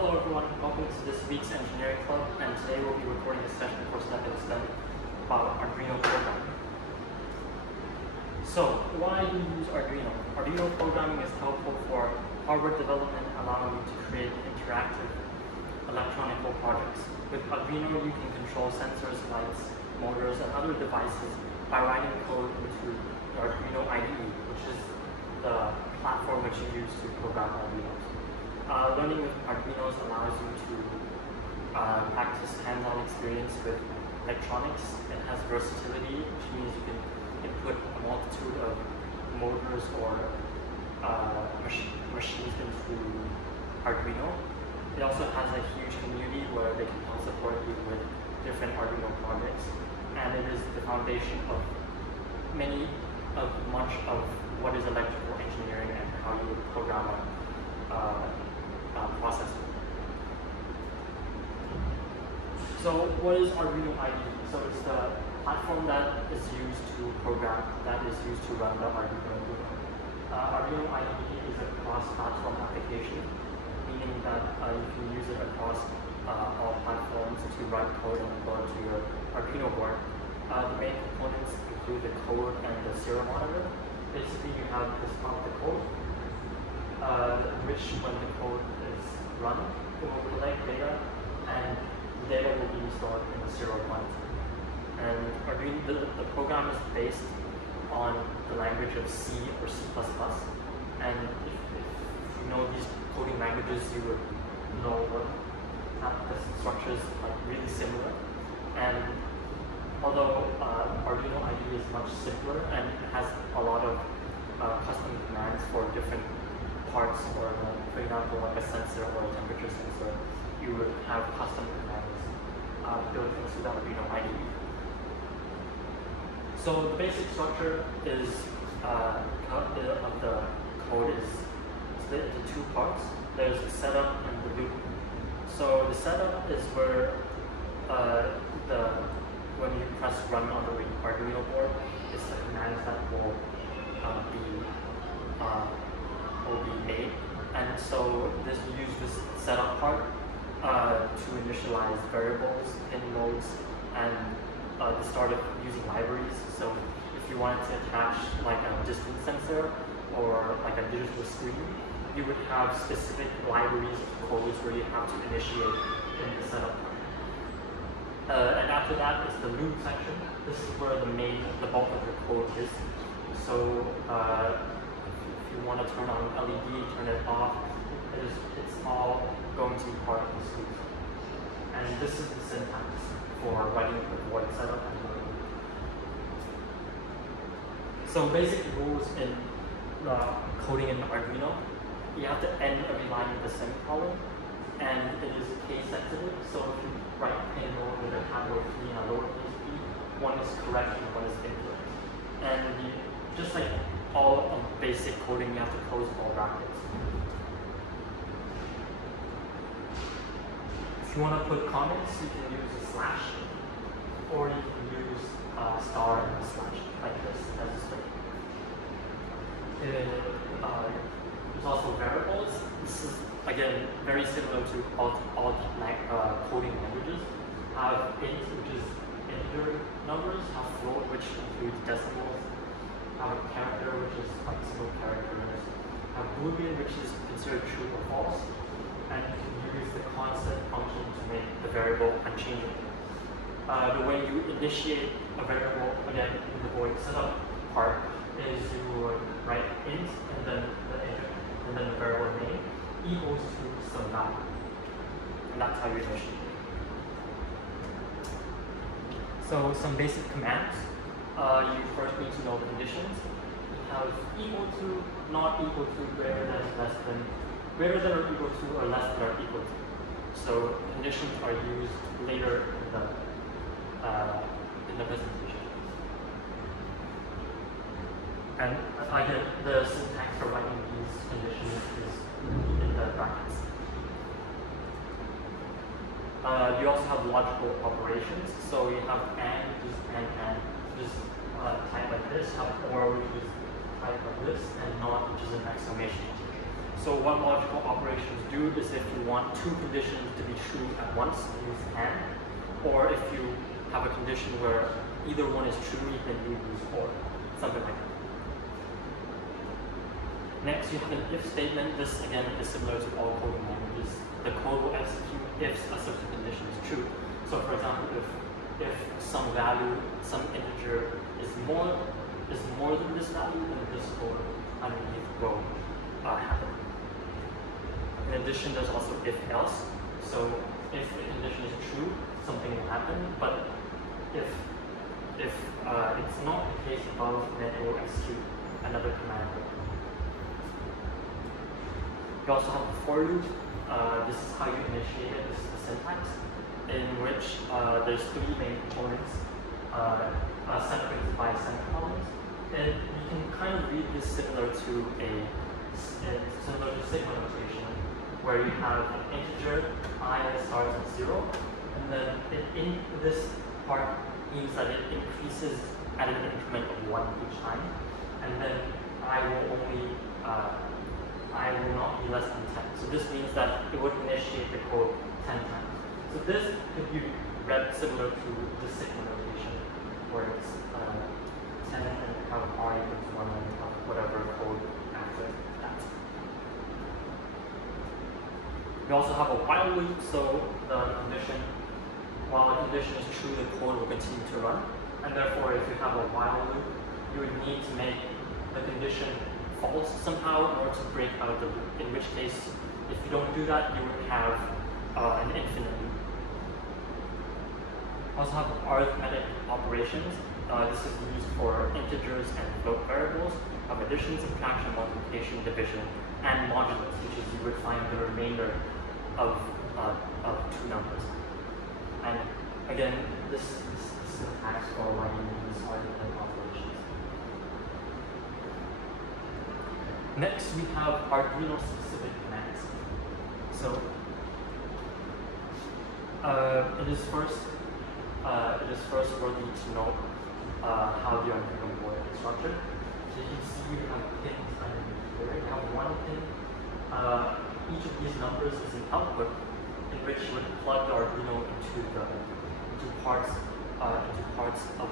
Hello everyone, welcome to this week's Engineering Club, and today we'll be recording a session for Step and STEM about Arduino programming. So, why do you use Arduino? Arduino programming is helpful for hardware development, allowing you to create interactive electronic projects. With Arduino, you can control sensors, lights, motors, and other devices by writing code into the Arduino IDE, which is the platform which you use to program Arduinos. Learning with Arduinos allows you to practice hands-on experience with electronics. It has versatility, which means you can input a multitude of motors or machines into Arduino. It also has a huge community where they can help support you with different Arduino projects, and it is the foundation of much of what is electrical engineering and how you would program a processor. So what is Arduino IDE? So it's the platform that is used to run the Arduino. Arduino IDE is a cross-platform application, meaning that you can use it across all platforms to write code and upload to your Arduino board. The main components include the code and the serial monitor. Basically, you have this part of the code, which when the code is run, it will collect data, and the data will be stored in the serial monitor. And Arduino, the program is based on the language of C or C++. And if you know these coding languages, you would know that the structure is really similar. And although Arduino IDE is much simpler and has a lot of custom commands for different parts, or for example, like a sensor or a temperature sensor, you would have custom commands built into the Arduino IDE. So the basic structure is of the code is split into two parts. There's the setup and the loop. So the setup is where when you press run on the Arduino board, it's the commands that will be made. And so you use this setup part to initialize variables, pin modes, and the start of using libraries. So if you wanted to attach like a distance sensor or like a digital screen, you would have specific libraries of codes where you have to initiate in the setup part. And after that is the loop section. This is where the bulk of the code is. So if you want to turn on LED, turn it off, it's all going to be part of this loop. And this is the syntax for writing the void setup and the loop. So basic rules in coding in Arduino: you have to end every line with a semicolon, and it is case sensitive. So if you write payload with a capital P and a lowercase p, one is correct and one is incorrect. And just like all of basic coding, you have to close all brackets. If you want to put comments, you can use a slash, or you can use a star and a slash, like this, as displayed. There's also variables. This is, again, very similar to all coding languages. Have int, which is integer numbers, have float, which includes decimals, have a character, which is single characters, have boolean, which is considered true or false, and you can use the constant function to make the variable unchangeable. The way you initiate a variable, again, in the void setup part, is you would write int and then the variable name equals to some value. And that's how you initiate. So some basic commands. You first need to know conditions. You have equal to, not equal to, greater than, less than, greater than or equal to, or less than or equal to. So conditions are used later in the presentation. And again, the syntax for writing these conditions is in the brackets. You also have logical operations. So you have and, which is type like this, have or, which is type like this, and not, which is an exclamation. So what logical operations do is if you want two conditions to be true at once, you use AND, or if you have a condition where either one is true, then you use OR, something like that. Next, you have an if statement. This again is similar to all coding languages. The code will execute if a certain condition is true. So for example, if some value, some integer is more than this value, then this code underneath will happen. In addition, there's also if else. So if the condition is true, something will happen. But if it's not the case above, then it will execute another command. You also have a for loop. This is how you initiate it. This is the syntax, in which there's three main components separated by semicolons. And you can kind of read this similar to sigma notation, where you have an integer I that starts at 0, and then in this part means that it increases at an increment of 1 each time, and then I will not be less than 10. So this means that it would initiate the code 10 times. So this could be read similar to the sigma notation, where it's 10 and have R equals 1 and have whatever code after that. We also have a while loop, so while the condition is true, the code will continue to run. And therefore, if you have a while loop, you would need to make the condition false somehow in order to break out the loop. In which case, if you don't do that, you would have an infinite loop. Also have arithmetic operations. This is used for integers and float variables of addition, subtraction, multiplication, division, and modulus, which is you would find the remainder of two numbers. And again, this is syntax for running these arithmetic operations. Next, we have Arduino specific commands. So it is first worthy to know how the Arduino board is structured. So you can see we have pins underneath here. We have one pin. Each of these numbers is an output in which you would plug the Arduino into parts of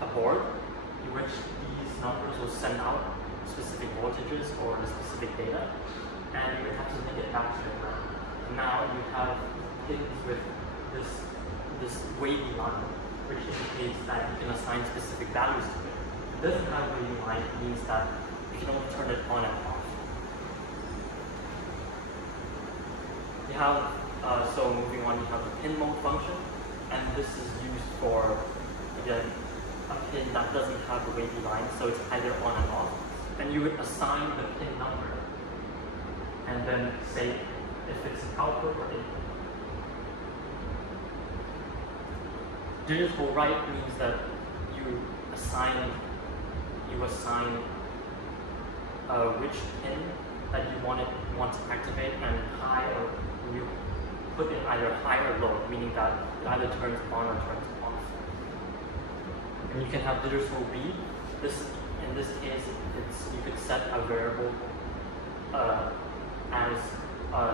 the board, in which these numbers will send out specific voltages or specific data, and you would have to link it back to the ground. Now you have pins with this wavy line, which indicates that you can assign specific values to it. If it doesn't have a wavy line, it means that you can only turn it on and off. You have, so moving on, you have the pin mode function, and this is used for, again, a pin that doesn't have a wavy line, so it's either on and off. And you would assign the pin number, and then say if it's output or input. Digital write means that you assign which pin that you want to activate, and high, or you put it either high or low, meaning that it either turns on or turns off. And you can have digital read. In this case, you could set a variable as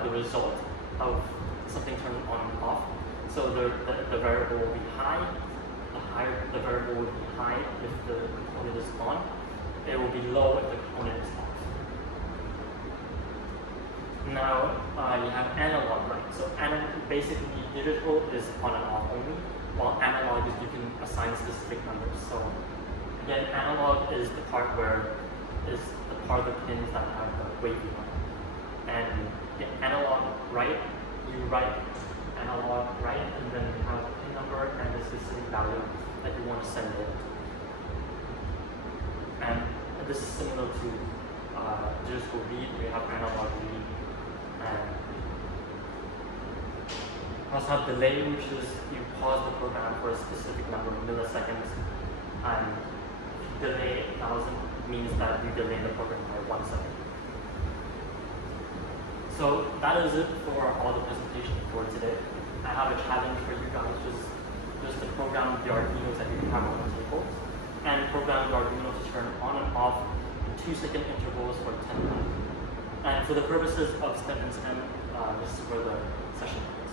the result of something turning on and off. So the variable will be high. The variable will be high if the component is on. It will be low if the component is off. Now you have analog write. So basically digital is on and off only, while analog is you can assign specific numbers. So again, analog is the part of the pins that have the wavy line. And the analog write, you write analog write, and then you have a pin number and the specific value that you want to send it. And this is similar to digital read. We have analog read. And also have delay, which is you pause the program for a specific number of milliseconds, and if you delay 1,000, means that you delay the program by 1 second. So that is it for all the presentation for today. I have a challenge for you guys, just to program the Arduinos that you have on the table, and program the Arduino to turn on and off in 2-second intervals for 10 minutes. And for the purposes of STEM and STEM, this is where the session ends.